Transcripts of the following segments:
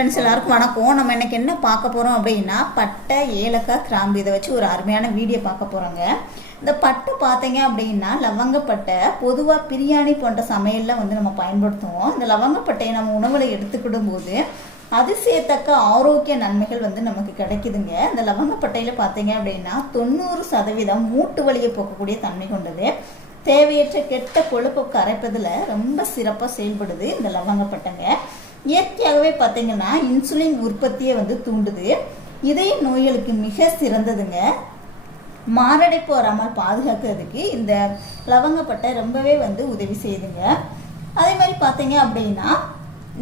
Friends எல்லாருக்கும் வணக்கம். நம்ம இன்னைக்கு என்ன பார்க்க போகிறோம் அப்படின்னா பட்டை ஏலக்காய் கிராம்பு இதை வச்சு ஒரு அருமையான வீடியோ பார்க்க போகிறோங்க இந்த பட்டை பார்த்தீங்க அப்படின்னா லவங்கப்பட்டை பொதுவாக பிரியாணி போன்ற சமையலில் வந்து நம்ம பயன்படுத்துவோம். இந்த லவங்கப்பட்டையை நம்ம உணவில் எடுத்துக்கிடும் போது அதிசயத்தக்க ஆரோக்கிய நன்மைகள் வந்து நமக்கு கிடைக்குதுங்க. இந்த லவங்கப்பட்டையில் பார்த்தீங்க அப்படின்னா தொண்ணூறு சதவீதம் மூட்டு வலியை போக்கக்கூடிய தன்மை கொண்டது. தேவையற்ற கெட்ட கொழுப்பு கரைப்பதில் ரொம்ப சிறப்பாக செயல்படுது இந்த லவங்கப்பட்டைங்க இயற்கையாகவே பார்த்தீங்கன்னா இன்சுலின் உற்பத்தியை வந்து தூண்டுது. இதய நோய்களுக்கு மிக சிறந்ததுங்க. மாரடைப்பு வராமல் பாதுகாக்கிறதுக்கு இந்த லவங்கப்பட்டை ரொம்பவே வந்து உதவி செய்யுதுங்க. அதே மாதிரி பார்த்தீங்க அப்படின்னா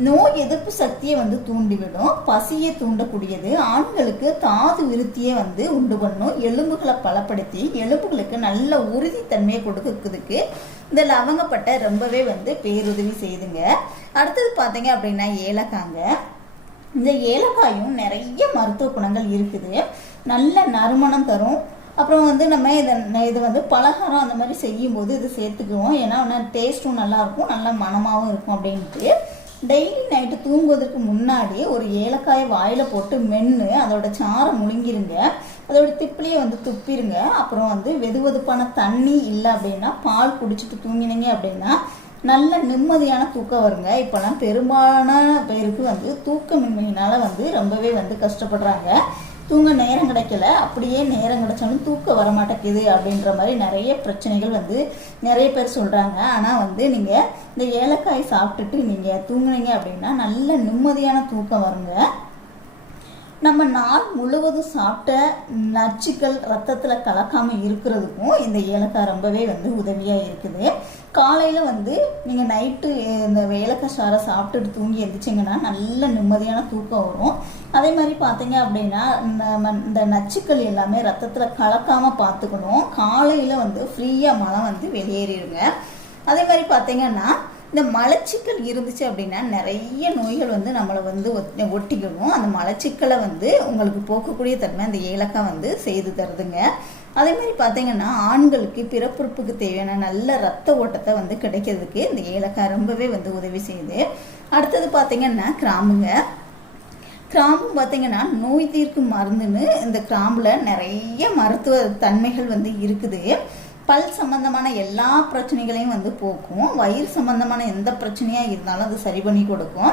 நோய் எதிர்ப்பு சக்தியை வந்து தூண்டிவிடும் பசியை தூண்டக்கூடியது ஆண்களுக்கு தாது விருத்தியை வந்து உண்டு பண்ணும் எலும்புகளை பலப்படுத்தி எலும்புகளுக்கு நல்ல உறுதித்தன்மையை கொடுக்கறதுக்கு இந்த லவங்கப்பட்டை ரொம்பவே வந்து பேருதவி செய்துங்க அடுத்தது பார்த்தீங்க அப்படின்னா ஏலக்காங்க. இந்த ஏலக்காயும் நிறைய மருத்துவ குணங்கள் இருக்குது. நல்ல நறுமணம் தரும். அப்புறம் வந்து நம்ம இதை இது வந்து பலகாரம் அந்த மாதிரி செய்யும்போது இது சேர்த்துக்குவோம். ஏன்னா டேஸ்ட்டும் நல்லாயிருக்கும் நல்ல மனமாகவும் இருக்கும் அப்படின்ட்டு. டெய்லி நைட்டு தூங்குவதற்கு முன்னாடி ஒரு ஏலக்காயை வாயில் போட்டு மென்று அதோட சாரை முழுங்கிருங்க. அதோட திப்பிலையே வந்து துப்பிருங்க. அப்புறம் வந்து வெது வெதுப்பான தண்ணி இல்லை அப்படின்னா பால் குடிச்சிட்டு தூங்கினீங்க அப்படின்னா நல்ல நிம்மதியான தூக்கம் வருங்க. இப்போலாம் பெரும்பாலான பேருக்கு வந்து தூக்கமின்மையினால் வந்து ரொம்பவே வந்து கஷ்டப்படுறாங்க. தூங்க நேரம் கிடைக்கல அப்படியே நேரம் கிடைச்சாலும் தூக்கம் வர மாட்டேங்குது அப்படின்ற மாதிரி நிறைய பிரச்சனைகள் வந்து நிறைய பேர் சொல்கிறாங்க ஆனால் வந்து நீங்கள் இந்த ஏலக்காய் சாப்பிட்டுட்டு நீங்கள் தூங்குனீங்க அப்படின்னா நல்ல நிம்மதியான தூக்கம் வருங்க. நம்ம நாள் முழுவதும் சாப்பிட்ட நச்சுக்கள் ரத்தத்தில் கலக்காமல் இருக்கிறதுக்கும் இந்த ஏலக்காய் ரொம்பவே வந்து உதவியாக இருக்குது. காலையில் வந்து நீங்கள் நைட்டு இந்த ஏலக்காய் சாரை சாப்பிட்டுட்டு தூங்கி எழுந்திரிச்சிங்கன்னா நல்ல நிம்மதியான தூக்கம் வரும். அதே மாதிரி பார்த்தீங்க அப்படின்னா இந்த நச்சுக்கள் எல்லாமே ரத்தத்தில் கலக்காமல் பார்த்துக்கணும். காலையில் வந்து ஃப்ரீயாக மலம் வந்து வெளியேறிடுங்க. அதே மாதிரி பார்த்தீங்கன்னா இந்த மலச்சிக்கல் இருந்துச்சு அப்படின்னா நிறைய நோய்கள் வந்து நம்மளை வந்து ஒட்டிக்கணும் அந்த மலச்சிக்கலை வந்து உங்களுக்கு போக்கக்கூடிய தன்மை அந்த ஏலக்காய் வந்து செய்து தருதுங்க. அதே மாதிரி பார்த்தீங்கன்னா ஆண்களுக்கு பிறப்புறுப்புக்கு தேவையான நல்ல ரத்த ஓட்டத்தை வந்து கிடைக்கிறதுக்கு இந்த ஏலக்காய் ரொம்பவே வந்து உதவி செய்யுது. அடுத்தது பார்த்தீங்கன்னா கிராம்புங்க. கிராம்பு பார்த்தீங்கன்னா நோய் தீர்க்கும் மருந்துன்னு இந்த கிராம்பில் நிறைய மருத்துவ தன்மைகள் வந்து இருக்குது. பல் சம்பந்தமான எல்லா பிரச்சனைகளையும் வந்து போக்கும். வயிறு சம்பந்தமான எந்த பிரச்சனையாக இருந்தாலும் அது சரி பண்ணி கொடுக்கும்.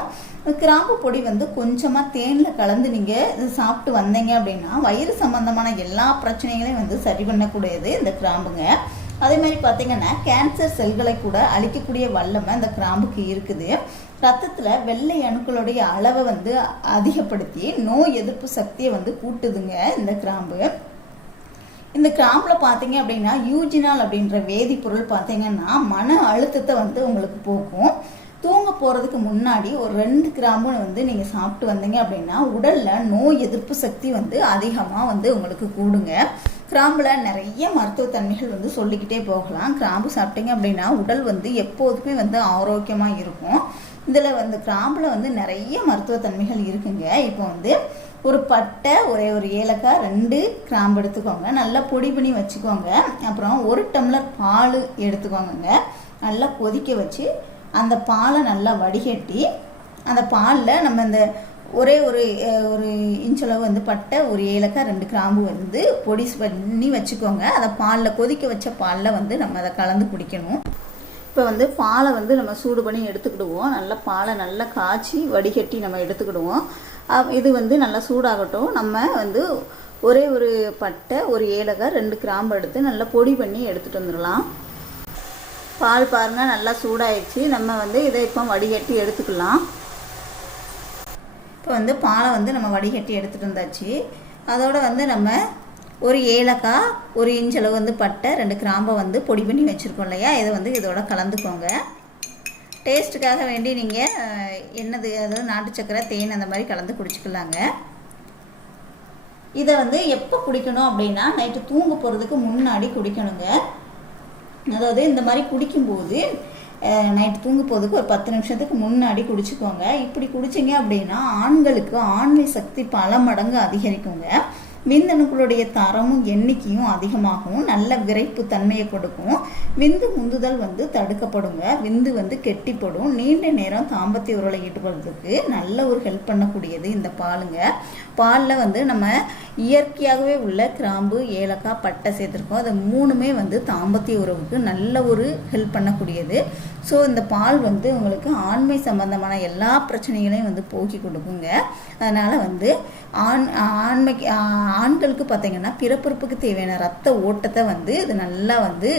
கிராம்பு பொடி வந்து கொஞ்சமாக தேனில் கலந்து நீங்கள் சாப்பிட்டு வந்தீங்க அப்படின்னா வயிறு சம்பந்தமான எல்லா பிரச்சனைகளையும் வந்து சரி பண்ணக்கூடியது இந்த கிராம்புங்க. அதே மாதிரி பார்த்தீங்கன்னா கேன்சர் செல்களை கூட அழிக்கக்கூடிய வல்லமை இந்த கிராம்புக்கு இருக்குது. ரத்தத்தில் வெள்ளை அணுக்களுடைய அளவை வந்து அதிகப்படுத்தி நோய் எதிர்ப்பு சக்தியை வந்து கூட்டுதுங்க இந்த கிராம்பு. இந்த கிராம்பில் பார்த்தீங்க அப்படின்னா யூஜினால் அப்படின்ற வேதிப்பொருள் பார்த்தீங்கன்னா மன அழுத்தத்தை வந்து உங்களுக்கு போக்கும். தூங்க போகிறதுக்கு முன்னாடி ஒரு ரெண்டு கிராம்பு வந்து நீங்கள் சாப்பிட்டு வந்தீங்க அப்படின்னா உடலில் நோய் எதிர்ப்பு சக்தி வந்து அதிகமாக வந்து உங்களுக்கு கூடுங்க. கிராம்பில் நிறைய மருத்துவத்தன்மைகள் வந்து சொல்லிக்கிட்டே போகலாம். கிராம்பு சாப்பிட்டீங்க அப்படின்னா உடல் வந்து எப்போதுமே வந்து ஆரோக்கியமாக இருக்கும். இதில் வந்து கிராம்பில் வந்து நிறைய மருத்துவத்தன்மைகள் இருக்குங்க. இப்போ வந்து ஒரு பட்டை ஒரே ஒரு ஏலக்காய் ரெண்டு கிராம்பு எடுத்துக்கோங்க. நல்லா பொடி பண்ணி வச்சுக்கோங்க. அப்புறம் ஒரு டம்ளர் பால் எடுத்துக்கோங்க நல்லா கொதிக்க வச்சு அந்த பாலை நல்லா வடிகட்டி அந்த பாலில் நம்ம இந்த ஒரே ஒரு ஒரு இன்ச்சளவு வந்து பட்டை ஒரு ஏலக்காய் ரெண்டு கிராம்பு வந்து பொடி பண்ணி வச்சுக்கோங்க. அதை பாலில் கொதிக்க வச்ச பாலில் வந்து நம்ம அதை கலந்து குடிக்கணும். இப்போ வந்து பாலை வந்து நம்ம சூடு பண்ணி எடுத்துக்கிடுவோம். நல்லா பாலை நல்லா காய்ச்சி வடிகட்டி நம்ம எடுத்துக்கிடுவோம். இது வந்து நல்லா சூடாகட்டும். நம்ம வந்து ஒரே ஒரு பட்டை ஒரு ஏலக்காய் ரெண்டு கிராம்பு எடுத்து நல்லா பொடி பண்ணி எடுத்துகிட்டு வந்துடலாம். பால் பாருங்கள் நல்லா சூடாயிடுச்சு. நம்ம வந்து இதை இப்போ வடிகட்டி எடுத்துக்கலாம். இப்போ வந்து பாலை வந்து நம்ம வடிகட்டி எடுத்துகிட்டு வந்தாச்சு. அதோடு வந்து நம்ம ஒரு ஏலக்காய் ஒரு இன்ச்சளவு வந்து பட்டை ரெண்டு கிராம்பை வந்து பொடி பண்ணி வச்சுருக்கோம் இல்லையா? இதை வந்து இதோட கலந்துக்கோங்க. டேஸ்ட்டுக்காக வேண்டி நீங்கள் என்னது அதாவது நாட்டு சக்கரை தேன் அந்த மாதிரி கலந்து குடிச்சிக்கலாங்க. இதை வந்து எப்போ குடிக்கணும் அப்படின்னா நைட்டு தூங்க போகிறதுக்கு முன்னாடி குடிக்கணுங்க. அதாவது இந்த மாதிரி குடிக்கும்போது நைட்டு தூங்க போகிறதுக்கு ஒரு பத்து நிமிஷத்துக்கு முன்னாடி குடிச்சுக்கோங்க. இப்படி குடிச்சிங்க அப்படின்னா ஆண்களுக்கு ஆண்மை சக்தி பல மடங்கு அதிகரிக்குங்க. விந்தணுக்களுடைய தரமும் எண்ணிக்கையும் அதிகமாகவும் நல்ல விரைப்பு தன்மையை கொடுக்கும். விந்து முந்துதல் வந்து தடுக்கப்படுங்க. விந்து வந்து கெட்டிப்படும். நீண்ட நேரம் தாம்பத்திய உறவை ஈடுபடுறதுக்கு நல்ல ஒரு ஹெல்ப் பண்ணக்கூடியது இந்த பாலுங்க. பாலில் வந்து நம்ம இயற்கையாகவே உள்ள கிராம்பு ஏலக்காய் பட்டை சேர்த்துருக்கோம். அது மூணுமே வந்து தாம்பத்திய உறவுக்கு நல்ல ஒரு ஹெல்ப் பண்ணக்கூடியது. ஸோ இந்த பால் வந்து உங்களுக்கு ஆண்மை சம்பந்தமான எல்லா பிரச்சனைகளையும் வந்து போக்கி கொடுக்குங்க. அதனால் வந்து ஆண் ஆண்மைக்கு ஆண்களுக்கு பார்த்திங்கன்னா பிறப்புறுப்புக்கு தேவையான ரத்த ஓட்டத்தை வந்து இது நல்லா வந்து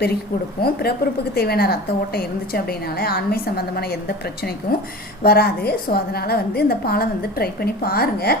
பெருக்கி கொடுக்கும். பிறப்புறுப்புக்கு தேவையான ரத்த ஓட்டம் இருந்துச்சு அப்படின்னாலே ஆண்மை சம்பந்தமான எந்த பிரச்சனைக்கும் வராது. ஸோ அதனால் வந்து இந்த பாலை வந்து ட்ரை பண்ணி பாருங்கள்